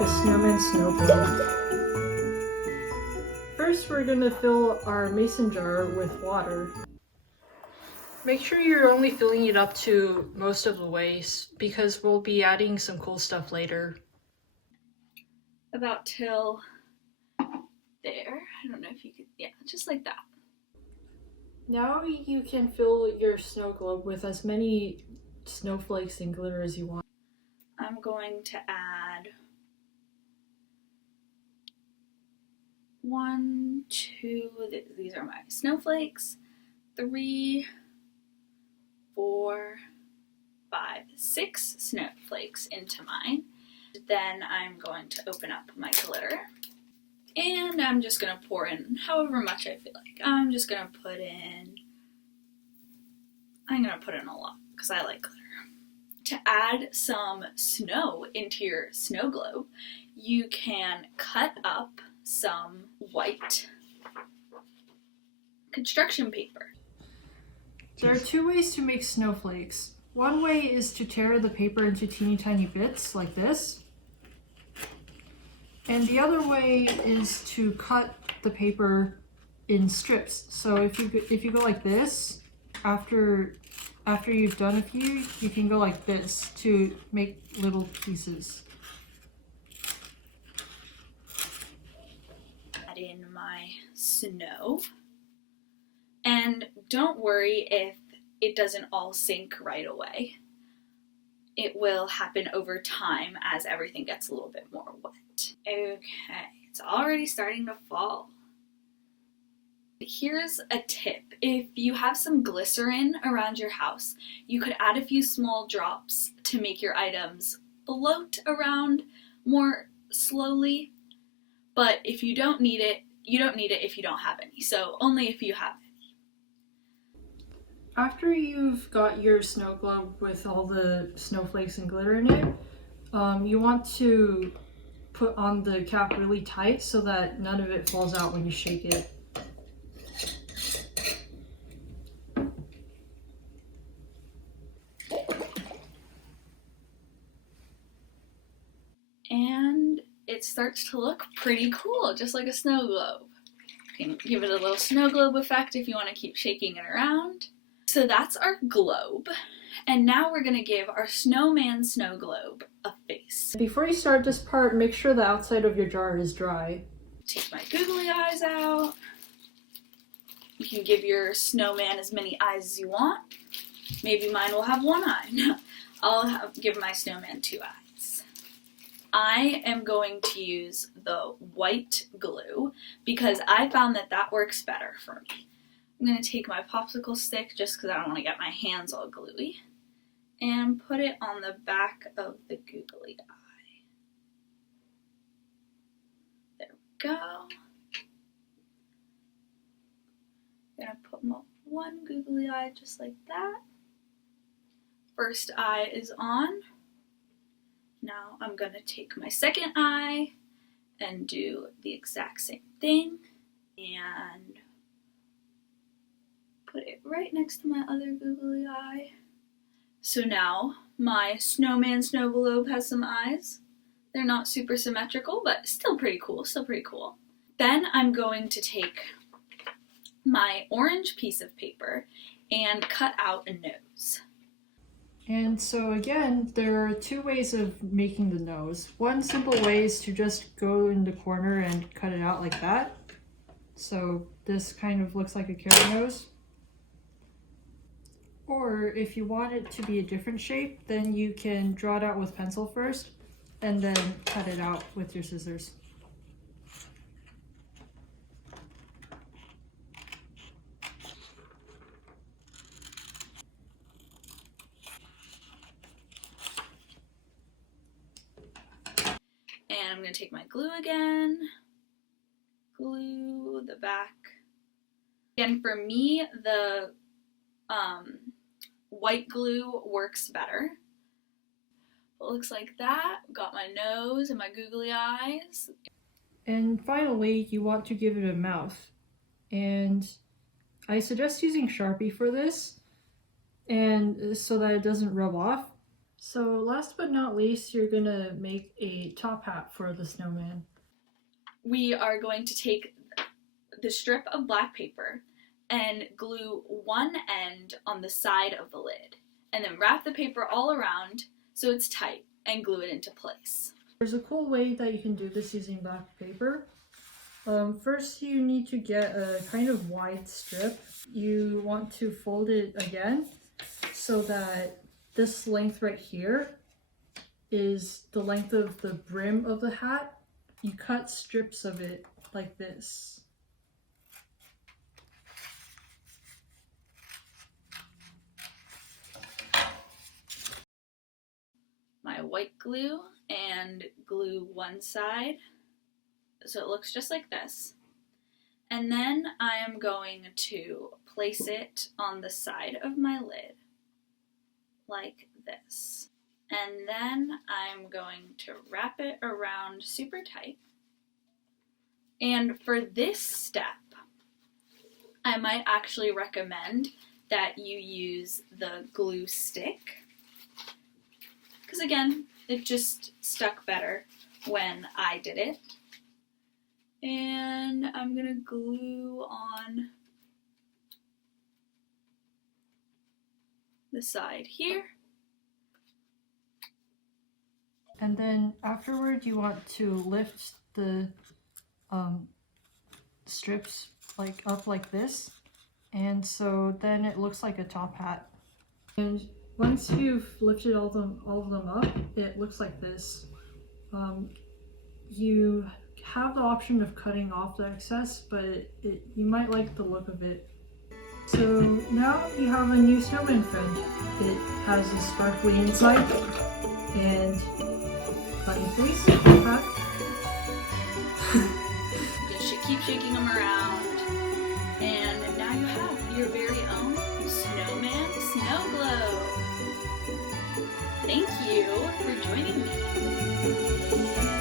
make a snowman snowglobe. First, we're going to fill our mason jar with water. Make sure you're only filling it up to most of the way because we'll be adding some cool stuff later. About till there. I don't know if you could, yeah, just like that. Now you can fill your snow globe with as many snowflakes and glitter as you want. I'm going to add 1, 2, these are my snowflakes, 3, 4, 5, 6 snowflakes into mine. Then I'm going to open up my glitter and I'm just going to pour in however much I feel like. I'm going to put in a lot because I like glitter. To add some snow into your snow globe, you can cut up some white construction paper. There are 2 ways to make snowflakes. One way is to tear the paper into teeny tiny bits like this. And the other way is to cut the paper in strips. So if you go like this, after you've done a few, you can go like this to make little pieces. Add in my snow. And don't worry if it doesn't all sink right away. It will happen over time as everything gets a little bit more wet. Okay, it's already starting to fall. Here's a tip. If you have some glycerin around your house, you could add a few small drops to make your items float around more slowly. But if you don't need it, you don't need it if you don't have any. So only if you have any. After you've got your snow globe with all the snowflakes and glitter in it, you want to put on the cap really tight so that none of it falls out when you shake it. And it starts to look pretty cool, just like a snow globe. You can give it a little snow globe effect if you want to keep shaking it around. So that's our globe. And now we're going to give our Snowman Snowglobe a face. Before you start this part, make sure the outside of your jar is dry. Take my googly eyes out. You can give your snowman as many eyes as you want. Maybe mine will have 1 eye. I'll give my snowman 2 eyes. I am going to use the white glue because I found that works better for me. I'm going to take my popsicle stick just because I don't want to get my hands all gluey and put it on the back of the googly eye. There we go. I'm going to put my 1 googly eye just like that. First eye is on. Now I'm going to take my second eye and do the exact same thing and put it right next to my other googly eye. So now my Snowman Snowglobe has some eyes. They're not super symmetrical, but still pretty cool, Then I'm going to take my orange piece of paper and cut out a nose. And so again, there are 2 ways of making the nose. One simple way is to just go in the corner and cut it out like that. So this kind of looks like a carrot nose. Or if you want it to be a different shape, then you can draw it out with pencil first and then cut it out with your scissors. And I'm going to take my glue again, glue the back. Again, for me, the white glue works better. It looks like that. Got my nose and my googly eyes. And finally, you want to give it a mouth. And I suggest using Sharpie for this, and so that it doesn't rub off. So last but not least, you're gonna make a top hat for the snowman. We are going to take the strip of black paper and glue one end on the side of the lid, and then wrap the paper all around so it's tight and glue it into place. There's a cool way that you can do this using black paper. First, you need to get a kind of wide strip. You want to fold it again so that this length right here is the length of the brim of the hat. You cut strips of it like this. My white glue and glue one side so it looks just like this. And then I am going to place it on the side of my lid like this. And then I'm going to wrap it around super tight. And for this step, I might actually recommend that you use the glue stick, because again, it just stuck better when I did it. And I'm gonna glue on the side here. And then afterward, you want to lift the strips like up like this, and so then it looks like a top hat. And once you've lifted all of them up, it looks like this. You have the option of cutting off the excess, but you might like the look of it. So now you have a new snowman friend. It has a sparkly inside, and funny face, hat. Just keep shaking them around, and now you have your very own Snowman Snowglobe. Thank you for joining me.